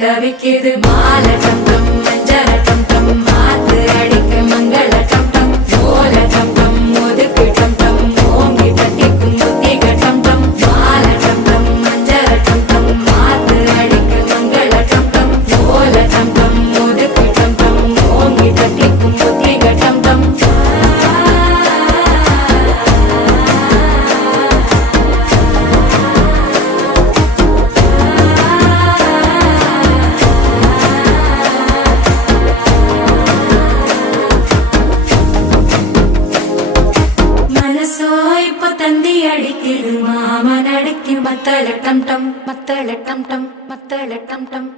தவிக்குது மால டம் டம் மஞ்சள டம் டம் மாத்து அடிக்க மங்கள டம் டம் ஓல டம் டம் ஒதுக்கு டம் டம் ஓங்கி தட்டிக்கும் புத்திக டம் டம் மால டம் டம் மஞ்சள டம் டம் மாத்து அடிக்க மங்கள டம் டம் ஓல டம் டம் ஒதுக்கு டம் டம் ஓங்கி தட்டிக்கும் புத்திக டம் டம் தந்தி அடிக்குது மாமன் அடிக்கு மத்தள டம் டம் மத்தள டம் டம் மத்தள டம் டம்